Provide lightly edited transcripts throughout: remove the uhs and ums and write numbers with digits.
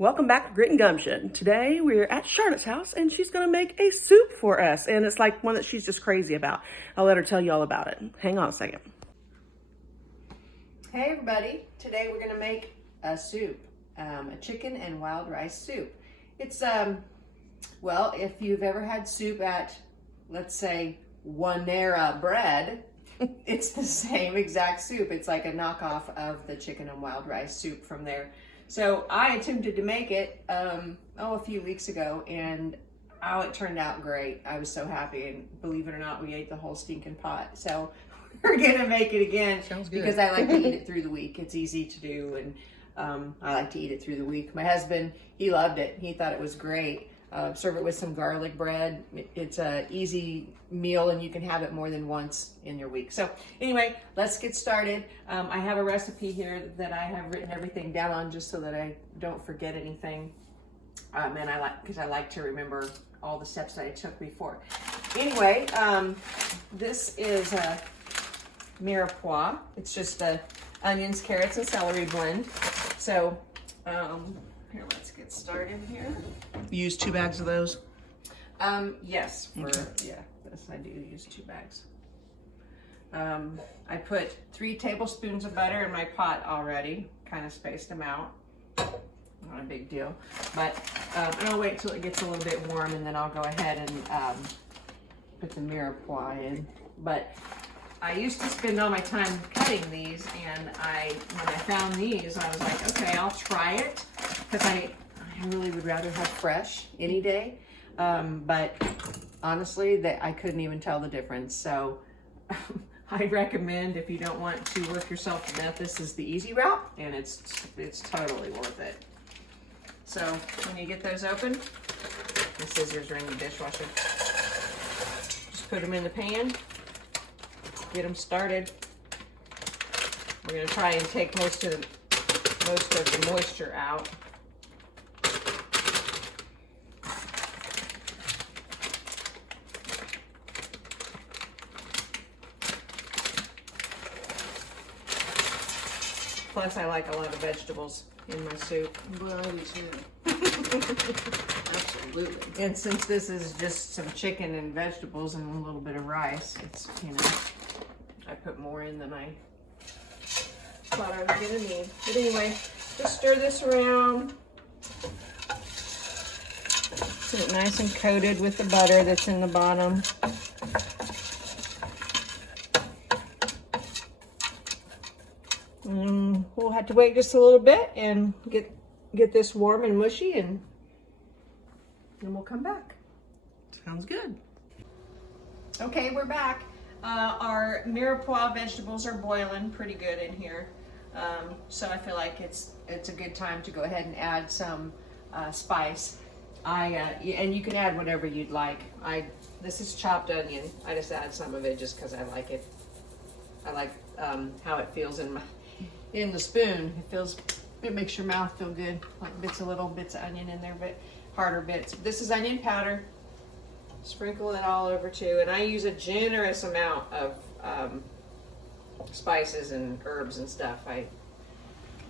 Welcome back to Grit and Gumption. Today we're at Charlotte's house and she's gonna make a soup for us. And it's like one that she's just crazy about. I'll let her tell you all about it. Hang on a second. Hey everybody, today we're gonna make a soup, a chicken and wild rice soup. It's, well, if you've ever had soup at, let's say, Wanera Bread, it's the same exact soup. It's like a knockoff of the chicken and wild rice soup from there. So I attempted to make it, a few weeks ago, and it turned out great. I was so happy, and believe it or not, we ate the whole stinking pot. So we're gonna make it again. Sounds good. Because I like to eat it through the week. It's easy to do, and I like to eat it through the week. My husband, he loved it. He thought it was great. Serve it with some garlic bread. It's a easy meal, and you can have it more than once in your week. So anyway, let's get started. I have a recipe here that I have written everything down on just so that I don't forget anything. And because I like to remember all the steps that I took before. Anyway, this is a mirepoix. It's just the onions, carrots, and celery blend. So here, let's get started here. You use 2 bags of those? Yes, this I do use 2 bags. I put 3 tablespoons of butter in my pot already, kind of spaced them out. Not a big deal, but and I'll wait till it gets a little bit warm, and then I'll go ahead and put the mirepoix in. But I used to spend all my time cutting these, and when I found these, I was like, okay, I'll try it, because I really would rather have fresh any day. But honestly, I couldn't even tell the difference. So I recommend, if you don't want to work yourself to death, this is the easy route, and it's totally worth it. So when you get those open, the scissors are in the dishwasher. Just put them in the pan, get them started. We're going to try and take most of the moisture out. Plus, I like a lot of vegetables in my soup. Well, I do too. Absolutely. And since this is just some chicken and vegetables and a little bit of rice, it's, I put more in than I thought I was gonna need. But anyway, just stir this around. Get it nice and coated with the butter that's in the bottom. We'll have to wait just a little bit and get this warm and mushy, and then we'll come back. Sounds good. Okay, we're back. Our mirepoix vegetables are boiling pretty good in here. So I feel like it's a good time to go ahead and add some spice. And you can add whatever you'd like. This is chopped onion. I just add some of it just because I like it. I like how it feels in the spoon. It makes your mouth feel good. Like little bits of onion in there, but harder bits. This is onion powder. Sprinkle it all over too. And I use a generous amount of spices and herbs and stuff. A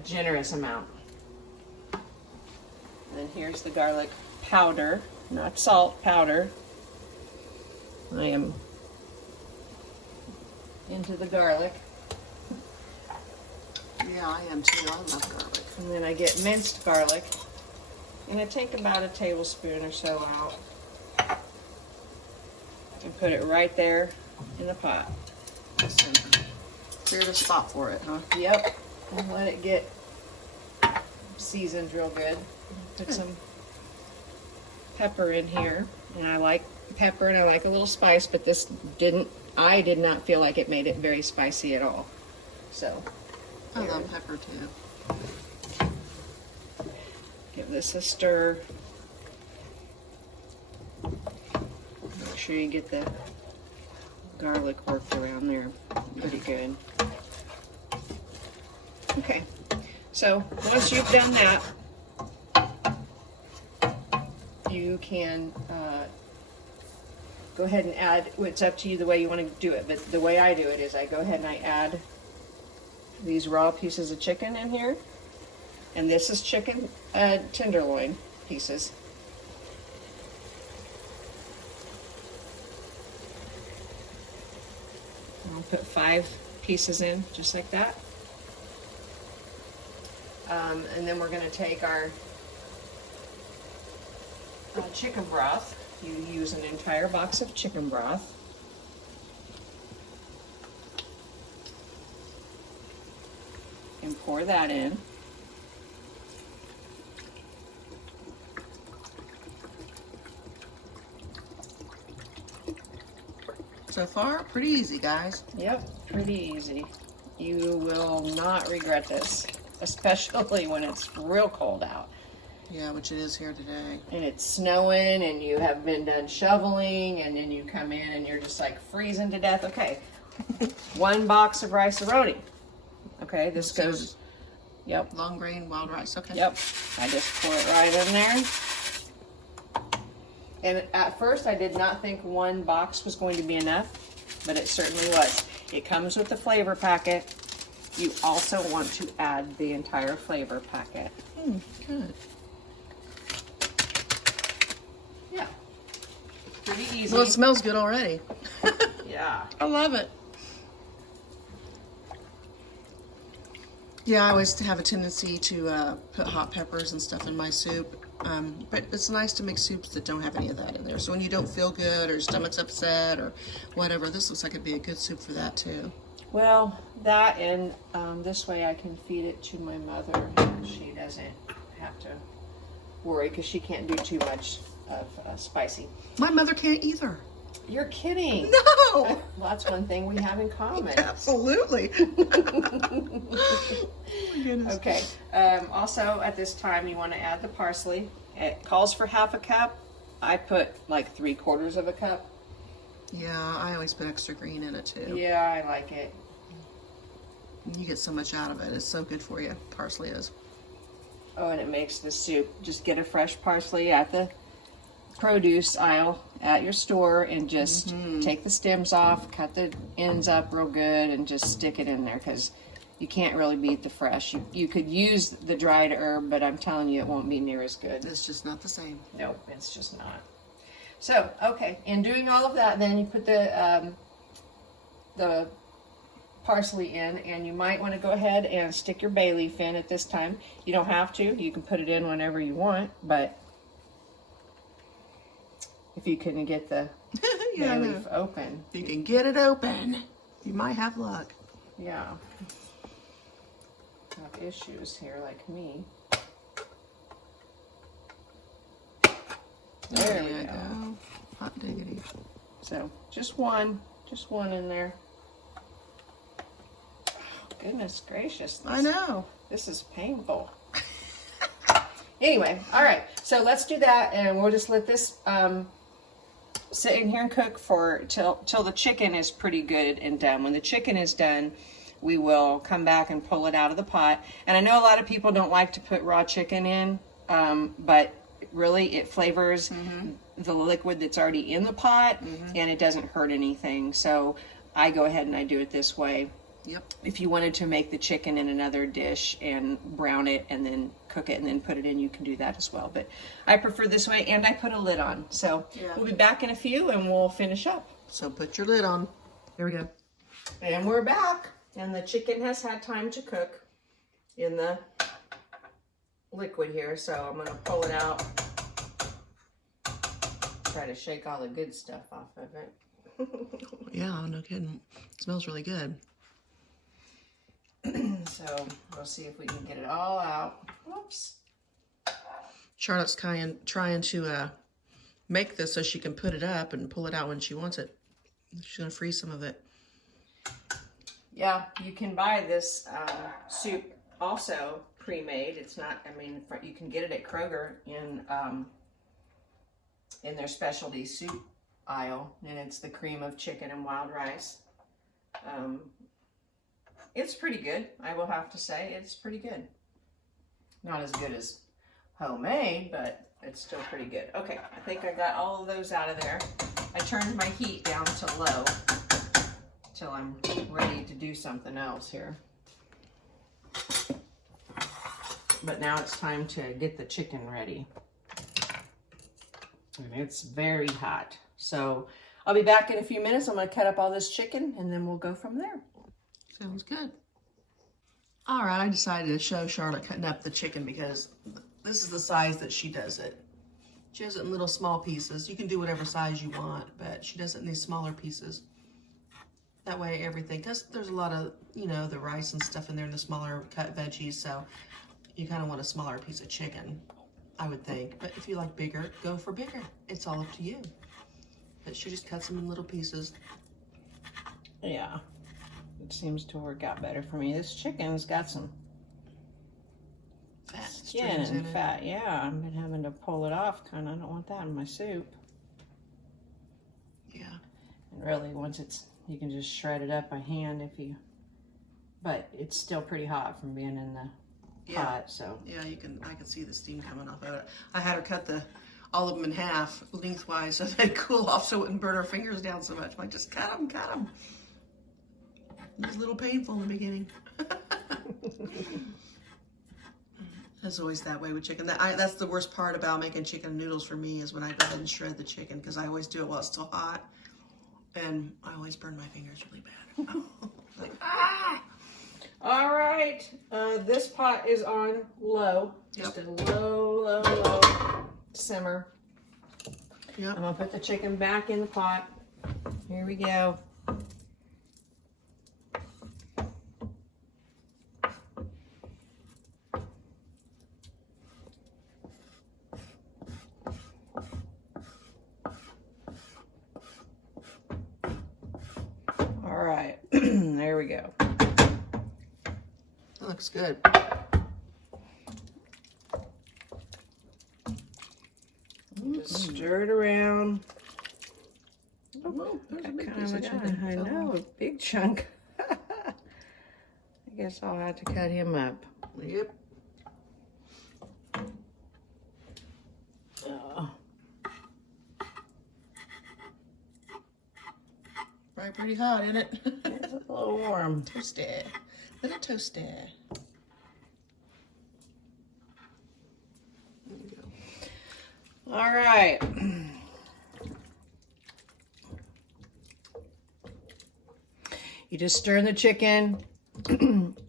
generous amount. And then here's the garlic powder, not salt, powder. I am into the garlic. Yeah, I am too. I love garlic. And then I get minced garlic. And I take about a tablespoon or so out. And put it right there in the pot. Clear the spot for it, huh? Yep. And let it get seasoned real good. Put some pepper in here. And I like pepper and I like a little spice, but I did not feel like it made it very spicy at all. So I love pepper too. give this a stir. Make sure you get the garlic worked around there pretty good. Okay, so once you've done that, you can go ahead and add, it's up to you the way you want to do it, but the way I do it is I go ahead and I add these raw pieces of chicken in here. And this is chicken tenderloin pieces. I'll put 5 pieces in, just like that. And then we're going to take our chicken broth. You use an entire box of chicken broth. And pour that in. So far, pretty easy, guys. Yep, pretty easy. You will not regret this, especially when it's real cold out. Yeah, which it is here today. And it's snowing and you have been done shoveling and then you come in and you're just like freezing to death. Okay, 1 box of rice-a-roni. Okay, this goes, yep, Long grain wild rice, okay. yep. I just pour it right in there. And at first I did not think 1 box was going to be enough, but it certainly was. It comes with the flavor packet. You also want to add the entire flavor packet. Good. Yeah, pretty easy. Well, it smells good already. Yeah. I love it. Yeah, I always have a tendency to put hot peppers and stuff in my soup. But it's nice to make soups that don't have any of that in there. So when you don't feel good or your stomach's upset or whatever, this looks like it'd be a good soup for that too. Well, that and this way I can feed it to my mother. And she doesn't have to worry because she can't do too much of spicy. My mother can't either. You're kidding. No! Well, that's one thing we have in common. Absolutely. Oh my goodness. Okay. Also, at this time, you want to add the parsley. It calls for 1/2 cup. I put like 3/4 of a cup. Yeah, I always put extra green in it too. Yeah, I like it. You get so much out of it. It's so good for you. Parsley is. Oh, and it makes the soup. Just get a fresh parsley at the produce aisle at your store and just take the stems off, cut the ends up real good, and just stick it in there because you can't really beat the fresh. You could use the dried herb, but I'm telling you, it won't be near as good. It's just not the same. Nope, it's just not. So, okay, in doing all of that, then you put the parsley in, and you might want to go ahead and stick your bay leaf in at this time. You don't have to. You can put it in whenever you want, but if you can get the Yeah, I bay know. leaf open, If you can get it open, you might have luck. yeah. Have issues here like me. There we go. Hot diggity. So just one in there. Oh, goodness gracious. I know. This is painful. Anyway, all right. So let's do that, and we'll just let this sit in here and cook for till the chicken is pretty good and done. When the chicken is done, we will come back and pull it out of the pot. And I know a lot of people don't like to put raw chicken in, but really it flavors the liquid that's already in the pot, and it doesn't hurt anything. So I go ahead and I do it this way. Yep. If you wanted to make the chicken in another dish and brown it and then cook it and then put it in, you can do that as well. But I prefer this way, and I put a lid on. So we'll be back in a few and we'll finish up. So put your lid on. Here we go. And we're back. And the chicken has had time to cook in the liquid here. So I'm going to pull it out. Try to shake all the good stuff off of it. Yeah, no kidding. It smells really good. So we'll see if we can get it all out. Whoops. Charlotte's trying to make this so she can put it up and pull it out when she wants it. She's going to freeze some of it. Yeah, you can buy this soup also pre-made. It's not, I mean, you can get it at Kroger in their specialty soup aisle, and it's the cream of chicken and wild rice. It's pretty good, I will have to say. It's pretty good. Not as good as homemade, but it's still pretty good. Okay, I think I got all of those out of there. I turned my heat down to low till I'm ready to do something else here. but now it's time to get the chicken ready. And it's very hot. So I'll be back in a few minutes. I'm going to cut up all this chicken and then we'll go from there. Sounds good. All right, I decided to show Charlotte cutting up the chicken because this is the size that she does it. She does it in little small pieces. You can do whatever size you want, but she does it in these smaller pieces. That way everything, because there's a lot of, you know, the rice and stuff in there and the smaller cut veggies, so you kind of want a smaller piece of chicken, I would think. But if you like bigger, go for bigger. It's all up to you. But she just cuts them in little pieces. Yeah, it seems to work out better for me. This chicken's got some Fat skin strings in and it. fat. Yeah, I've been having to pull it off kind of. I don't want that in my soup. Yeah. And really, once it's, you can just shred it up by hand if you, but it's still pretty hot from being in the pot, so. Yeah, I can see the steam coming off of it. I had her cut all of them in half lengthwise so they'd cool off so it wouldn't burn her fingers down so much. I'm like, just cut them. It was a little painful in the beginning. It's always that way with chicken. That's the worst part about making chicken noodles for me is when I go ahead and shred the chicken because I always do it while it's still hot. And I always burn my fingers really bad. Like, ah! All right, this pot is on low, just a low simmer. Yep. I'm gonna put the chicken back in the pot. Here we go. All right, there we go. That looks good. Just stir it around. Oh, there's a big Kind piece of of a chicken. I know, a big chunk. I guess I'll have to cut him up. Yep. Oh, Right, pretty hot, isn't it? it's a little warm. Toasty. Little toasty. There you go. All right. You just stir in the chicken,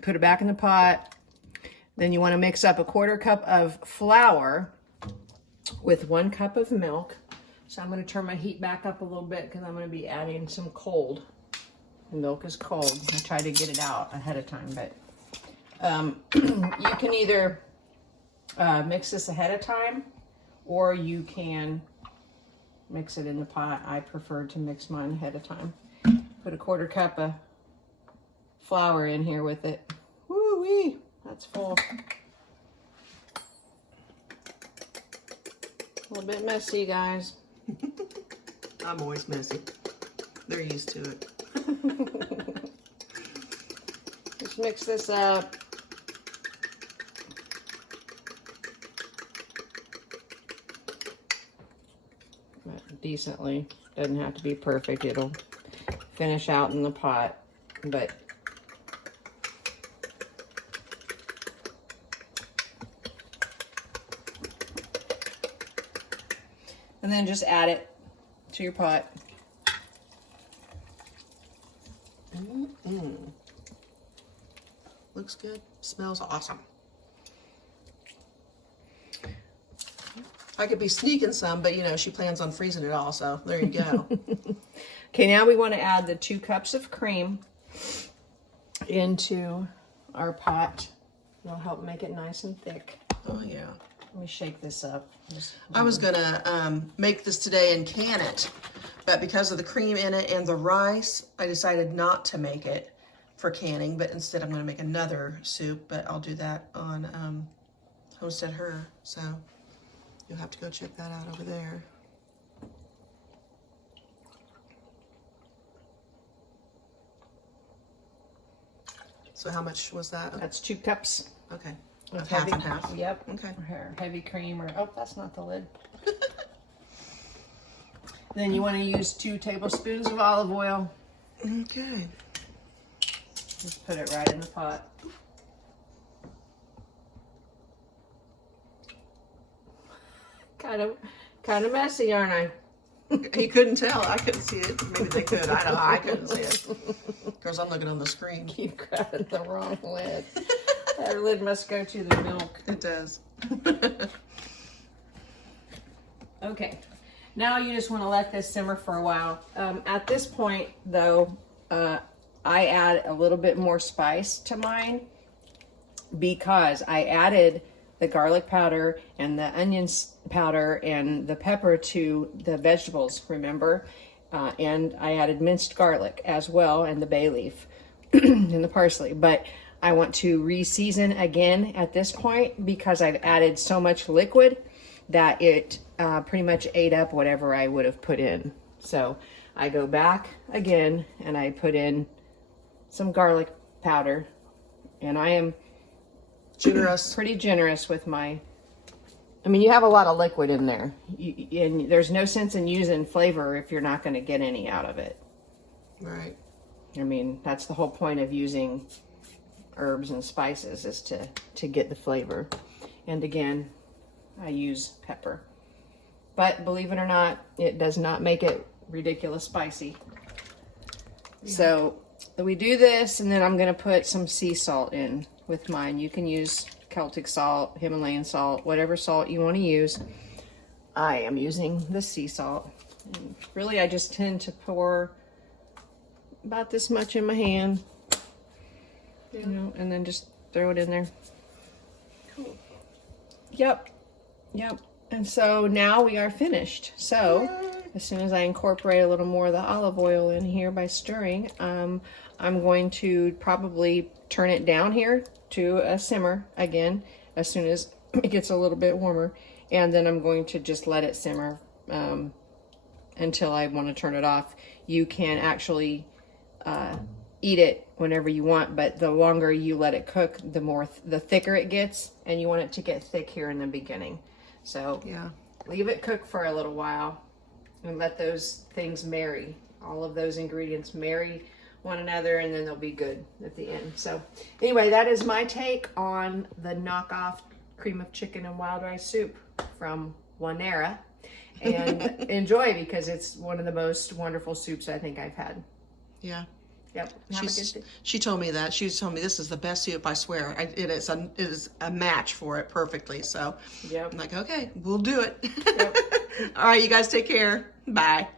put it back in the pot. Then you want to mix up a 1/4 cup of flour with 1 cup of milk. So I'm going to turn my heat back up a little bit because I'm going to be adding some cold. The milk is cold. I tried to get it out ahead of time, but you can either mix this ahead of time or you can mix it in the pot. I prefer to mix mine ahead of time. Put a 1/4 cup of flour in here with it. Woo-wee, that's full. A little bit messy, guys. I'm always messy. They're used to it. Just mix this up. Decently. Doesn't have to be perfect. It'll finish out in the pot, but and then just add it to your pot. Looks good. Smells awesome. I could be sneaking some, but you know, she plans on freezing it all, so there you go. Okay, now we want to add the 2 cups of cream into our pot. It'll help make it nice and thick. Oh yeah. Let me shake this up. I was gonna make this today and can it, but because of the cream in it and the rice, I decided not to make it for canning, but instead I'm gonna make another soup, but I'll do that on Homestead Her, so you'll have to go check that out over there. So how much was that? That's 2 cups. Okay. of Of half heavy- and half. Yep. Okay. Or heavy cream or, oh, that's not the lid. Then you want to use 2 tablespoons of olive oil. Okay. Just put it right in the pot. Kind of messy, aren't I? You couldn't tell. I couldn't see it. Maybe they could. I don't know. I couldn't see it. Of course, I'm looking on the screen. Keep grabbing the wrong lid. That lid must go to the milk. It does. Okay, now you just want to let this simmer for a while. At this point, though, I add a little bit more spice to mine because I added the garlic powder and the onions powder and the pepper to the vegetables, remember? And I added minced garlic as well, and the bay leaf and the parsley. But I want to re-season again at this point because I've added so much liquid that it pretty much ate up whatever I would have put in. So I go back again and I put in some garlic powder, and I am Generous. pretty generous with my, I mean, you have a lot of liquid in there, and there's no sense in using flavor if you're not going to get any out of it. Right. I mean, that's the whole point of using herbs and spices, is to get the flavor. And again, I use pepper. But believe it or not, it does not make it ridiculous spicy. Yeah. So we do this, and then I'm going to put some sea salt in with mine. You can use Celtic salt, Himalayan salt, whatever salt you want to use. I am using the sea salt. And really, I just tend to pour about this much in my hand, you know, and then just throw it in there. Cool. Yep. And so now we are finished. So as soon as I incorporate a little more of the olive oil in here by stirring, I'm going to probably turn it down here to a simmer again as soon as it gets a little bit warmer, and then I'm going to just let it simmer until I want to turn it off. You can actually eat it whenever you want, but the longer you let it cook, the thicker it gets, and you want it to get thick here in the beginning. So Yeah. leave it cook for a little while and let those things marry. All of those ingredients marry one another, and then they'll be good at the end. So anyway, that is my take on the knockoff cream of chicken and wild rice soup from Wanera. And enjoy, because it's one of the most wonderful soups I think I've had. Yeah. Yep. She told me that. She told me this is the best soup, I swear. It is a match for it perfectly. So Yep. I'm like, okay, we'll do it. Yep. All right, you guys take care. Bye.